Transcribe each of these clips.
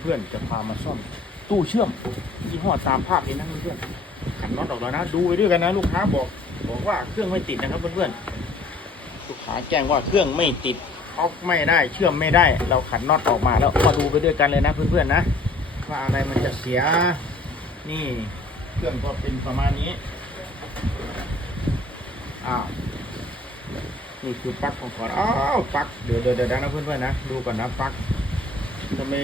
เพื่อนๆจะพามาซ่อมตู้เชื่อมยี่ห้อตามภาพนี้นะเพื่อนๆขันน็อตออกแล้วนะ ดูไปด้วยกันนะ ลูกค้าบอกบอกว่าเครื่องไม่ติดนะครับเพื่อนๆลูกค้าแจ้งว่าเครื่องไม่ติดออกไม่ได้เชื่อมไม่ได้ เราขันน็อตออกมาแล้วมาดูไปด้วยกันเลยนะเพื่อนๆนะว่าอะไรมันจะเสียนี่เครื่องก็เป็นประมาณนี้อ้าวนี่คือปลั๊กของก่อนอ้าวปลั๊กเดี๋ยวเดี๋ยวเดี๋ยวนะเพื่อนๆนะดูก่อนนะปลั๊กทำไม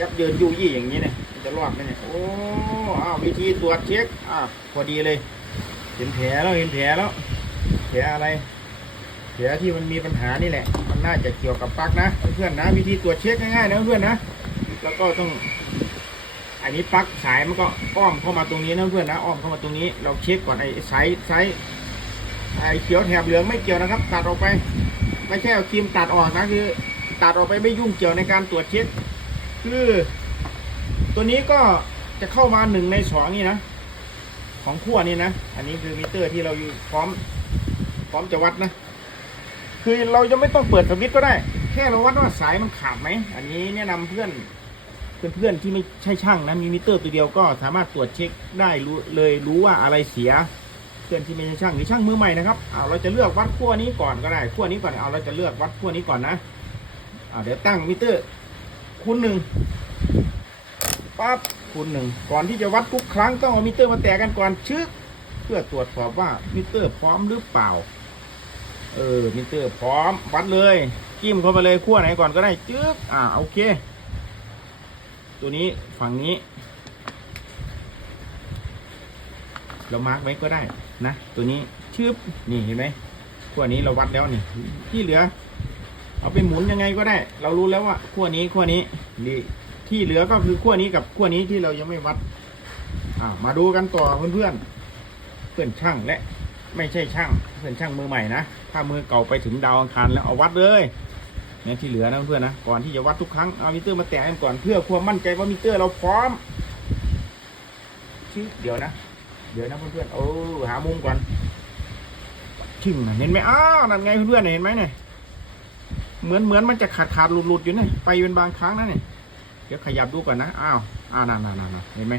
ยับเยินยู่ยี่อย่างนี้เนี่ยมันจะรอดไหมเนี่ยโอ้อ้าววิธีตรวจเช็คอ่าพอดีเลย เห็นแผลแล้วเห็นแผลแล้ว แผลอะไร แผลที่มันมีปัญหานี่แหละ มันน่าจะเกี่ยวกับปลั๊กนะเพื่อนๆนะ วิธีตรวจเช็คง่ายๆนะเพื่อนนะแล้วก็ต้อง อันนี้ปลั๊กสายมันก็อ้อมเข้ามาตรงนี้นะเพื่อนนะอ้อมเข้ามาตรงนี้ เราเช็คก่อนไอ้สายสายไอ้เขียวแถบเหลืองไม่เกี่ยวนะครับ ตัดออกไป ไม่ใช่เอาครีมตัดออกนะคือ ตัดออกไปไม่ยุ่งเกี่ยวในการตรวจเช็ค คือ ตัวนี้ก็จะเข้ามาหนึ่งในสองนี่นะ ของขั้วนี่นะ อันนี้คือมิเตอร์ที่เราพร้อม พร้อมจะวัดนะ คือเราจะไม่ต้องเปิดสวิตช์ก็ได้ แค่เราวัดว่าสายมันขาดไหม อันนี้แนะนำเพื่อนเพื่อนๆที่ไม่ใช่ช่างนะมีมิเตอร์ตัวเดียวก็สามารถตรวจเช็คได้รู้เลยรู้ว่าอะไรเสียเพื่อนที่ไม่ใช่ช่างหรือช่างมือใหม่นะครับเอาเราจะเลือกวัดขั้วนี้ก่อนก็ได้ขั้วนี้ก่อนเอาเราจะเลือกวัดขั้วนี้ก่อนนะเดี๋ยวตั้งมิเตอร์ คูณหนึ่งปั๊บคูณหนึ่งก่อนที่จะวัดทุกครั้งต้องเอามิเตอร์มาแตะกันก่อนชึกเพื่อตรวจสอบว่ามิเตอร์พร้อมหรือเปล่า เออมิเตอร์พร้อมวัดเลยจิ้มเข้าไปเลยขั้วไหนก่อนก็ได้จึ๊กอ่าโอเค ตัวนี้ฝั่งนี้ เรามาร์กไว้ก็ได้นะ ตัวนี้ชึบนี่เห็นไหมขั้วนี้เราวัดแล้วนี่ ที่เหลือ เอาไปหมุนยังไงก็ได้ เรารู้แล้วว่าขั้วนี้ขั้วนี้ดีที่เหลือก็คือขั้วนี้กับขั้วนี้ที่เรายังไม่วัด อ่า มาดูกันต่อเพื่อนๆเพื่อนช่างและ ไม่ใช่ช่างเพื่อนช่างมือใหม่นะถ้ามือเก่าไปถึงดาวอังคารแล้วเอาวัดเลยเนี่ยที่เหลือนะเพื่อนนะก่อนที่จะวัดทุกครั้งเอามิเตอร์มาแตะกันก่อนเพื่อความมั่นใจว่ามิเตอร์เราพร้อมชิเดี๋ยวนะเดี๋ยวนะเพื่อนๆโอ้หามุมก่อนชิงเห็นไหมอ้าวนั่นไงเพื่อนๆเห็นไหมเนี่ย เหมือนเหมือนมันจะขาดขาดหลุดหลุดอยู่เนี่ยไปเป็นบางครั้งนะเนี่ยเดี๋ยวขยับดูก่อนนะอ้าวอ้าวนั่นนั่นนั่นเห็นไหม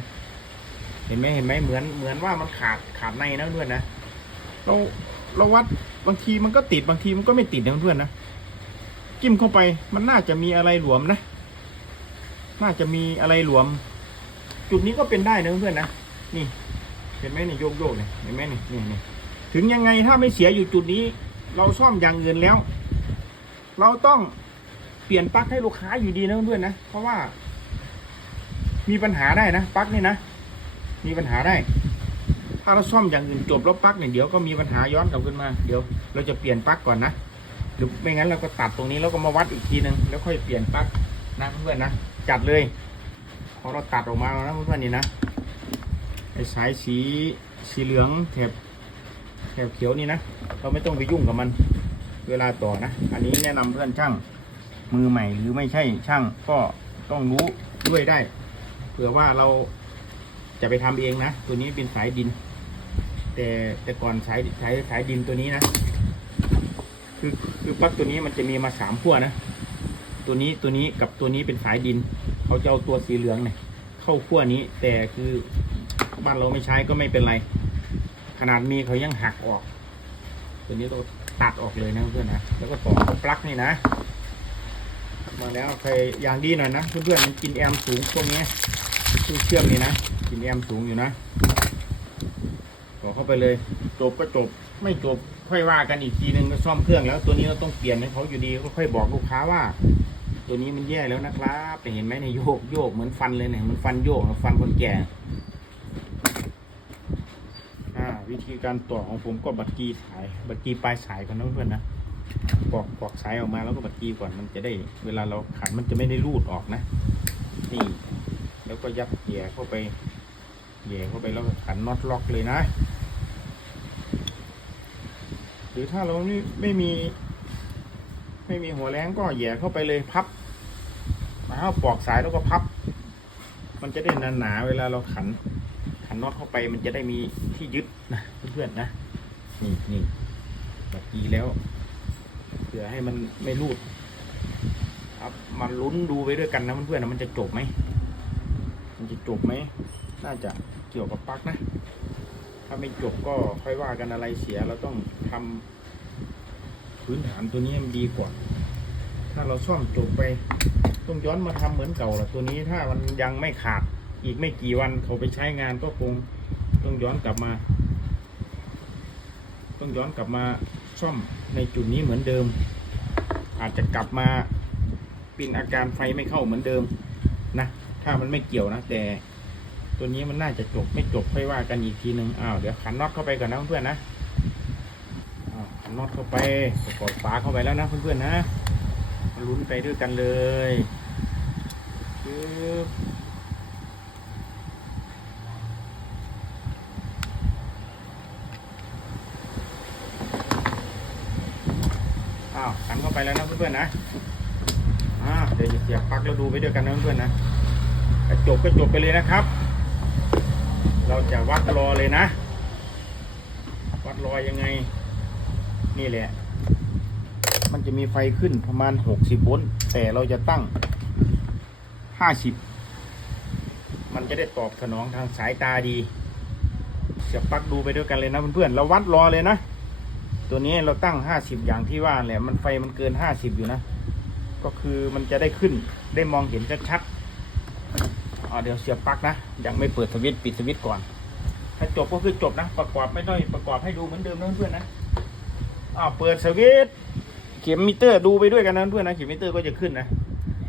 เห็นไหมเห็นไหมเหมือนเหมือนว่ามันขาดขาดในนะเพื่อนนะเราเราวัดบางทีมันก็ติดบางทีมันก็ไม่ติดนะเพื่อนนะจิ้มเข้าไปมันน่าจะมีอะไรหลวมนะ น่าจะมีอะไรหลวม จุดนี้ก็เป็นได้นะเพื่อนนะนี่ เห็นไหมนี่โยกโยกเนี่ยเห็นไหมนี่นี่นี่ถึงยังไงถ้าไม่เสียอยู่จุดนี้ เราซ่อมอย่างอื่นแล้ว เราต้องเปลี่ยนปลั๊กให้ลูกค้าอยู่ดีนะเพื่อนๆนะ เพราะว่า มีปัญหาได้นะปลั๊กนี่นะ มีปัญหาได้ ถ้าเราซ่อมอย่างอื่นจบแล้วปลั๊กเนี่ยเดี๋ยวก็มีปัญหาย้อนกลับขึ้นมา เดี๋ยวเราจะเปลี่ยนปลั๊กก่อนนะหรือไม่งั้นเราก็ตัดตรงนี้แล้วก็มาวัดอีกทีนึงแล้วค่อยเปลี่ยนปลั๊กนะเพื่อนๆนะจัดเลยพอเราตัดออกมาแล้วนะเพื่อนๆนี่นะไอ้สายสีสีเหลืองแถบแถบเขียวนี่นะ เราไม่ต้องไปยุ่งกับมัน เวลาต่อนะ อันนี้แนะนำเพื่อนช่างมือใหม่หรือไม่ใช่ช่างก็ต้องรู้ด้วยได้ เผื่อว่าเราจะไปทำเองนะ ตัวนี้เป็นสายดิน แต่แต่ก่อนสายสายสายดินตัวนี้นะ คือคือปลั๊กตัวนี้มันจะมีมาสามขั้วนะ ตัวนี้ตัวนี้กับตัวนี้เป็นสายดิน เขาจะเอาตัวสีเหลืองเนี่ยเข้าขั้วนี้ แต่คือบ้านเราไม่ใช้ก็ไม่เป็นไร ขนาดมีเขายังหักออก ตัวนี้เรา ตัดออกเลยนะเพื่อนนะแล้วก็ต่อปลั๊กนี่นะ มาแล้วใครอย่างดีหน่อยนะเพื่อนๆมันกินแอมสูงพวกนี้ตู้เชื่อมนี่นะกินแอมสูงอยู่นะต่อเข้าไปเลยจบก็จบไม่จบค่อยว่ากันอีกทีนึงก็ซ่อมเครื่องแล้ว ตัวนี้เราต้องเปลี่ยนให้เขาอยู่ดีก็ค่อยบอกลูกค้าว่า ตัวนี้มันแย่แล้วนะครับเห็นไหมในโยกโยกเหมือนฟันเลยเนี่ยมันฟันโยกฟันคนแก่ วิธีการต่อของผมก็บัดกีสายบัดกีปลายสายก่อนนะเพื่อนนะปอกปอกสายออกมาแล้วก็บัดกีก่อนมันจะได้ เวลาเราขันมันจะไม่ได้รูดออกนะนี่แล้วก็ยัดเหย่เข้าไปเหย่เข้าไปแล้วขันน็อตล็อกเลยนะ หรือถ้าเราไม่ไม่มี ไม่มีหัวแรงก็เหย่เข้าไปเลยพับมาเอาปอกสายแล้วก็พับ มันจะได้หนาๆเวลาเราขัน ขันน็อตเข้าไปมันจะได้มีที่ยึดนะเพื่อนๆนะนี่นี่แบบกีแล้วเผื่อให้มันไม่รูดครับมาลุ้นดูไปด้วยกันนะเพื่อนๆนะมันจะจบไหมมันจะจบไหมน่าจะเกี่ยวกับปลั๊กนะ ถ้าไม่จบก็ค่อยว่ากันอะไรเสียเราต้องทำพื้นฐานตัวนี้มันดีกว่า ถ้าเราซ่อมจบไป ต้องย้อนมาทำเหมือนเก่าละตัวนี้ถ้ามันยังไม่ขาด อีกไม่กี่วันเขาไปใช้งานก็คงต้องย้อนกลับมา ต้องย้อนกลับมาซ่อมในจุดนี้เหมือนเดิม อาจจะกลับมาเป็นอาการไฟไม่เข้าเหมือนเดิมนะถ้ามันไม่เกี่ยวนะแต่ตัวนี้มันน่าจะจบไม่จบค่อยว่ากันอีกทีหนึ่งอ้าวเดี๋ยวขันน็อตเข้าไปก่อนนะเพื่อนๆนะขันน็อตเข้าไปประกอบฝาเข้าไปแล้วนะเพื่อนๆนะลุ้นไปด้วยกันเลย อ้าวขันเข้าไปแล้วนะเพื่อนๆนะอ่าเดี๋ยวเสียบปลั๊กแล้วดูไปด้วยกันนะเพื่อนๆนะจบก็จบไปเลยนะครับ เราจะวัดรอเลยนะ วัดรอยังไง นี่แหละ มันจะมีไฟขึ้นประมาณ 60โวลต์แต่เราจะตั้ง 50 มันจะได้ตอบสนองทางสายตาดีเสียบปลั๊กดูไปด้วยกันเลยนะเพื่อนๆเราวัดรอเลยนะ ตัวนี้เราตั้ง50อย่างที่ว่าแหละมันไฟมันเกิน50อยู่นะ ก็คือมันจะได้ขึ้นได้มองเห็นชัดๆอ๋อเดี๋ยวเสียบปลั๊กนะยังไม่เปิดสวิตช์ปิดสวิตช์ก่อน ถ้าจบก็คือจบนะ ประกอบไม่ต้องประกอบให้ดูเหมือนเดิมนะเพื่อนนะอ่าเปิดสวิตช์เข็มมิเตอร์ดูไปด้วยกันนะเพื่อนนะเข็มมิเตอร์ก็จะขึ้นนะ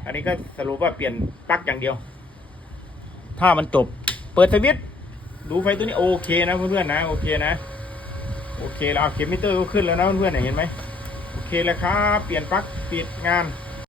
อันนี้ก็สรุปว่าเปลี่ยนปลั๊กอย่างเดียว ถ้ามันจบ เปิดสวิตช์ดูไฟตัวนี้โอเคนะเพื่อนๆนะโอเคนะ โอเคแล้วเข็มมิเตอร์ก็ขึ้นแล้วนะเพื่อนๆเห็นไหมโอเคแล้วครับ เปลี่ยนปลั๊กปิดงาน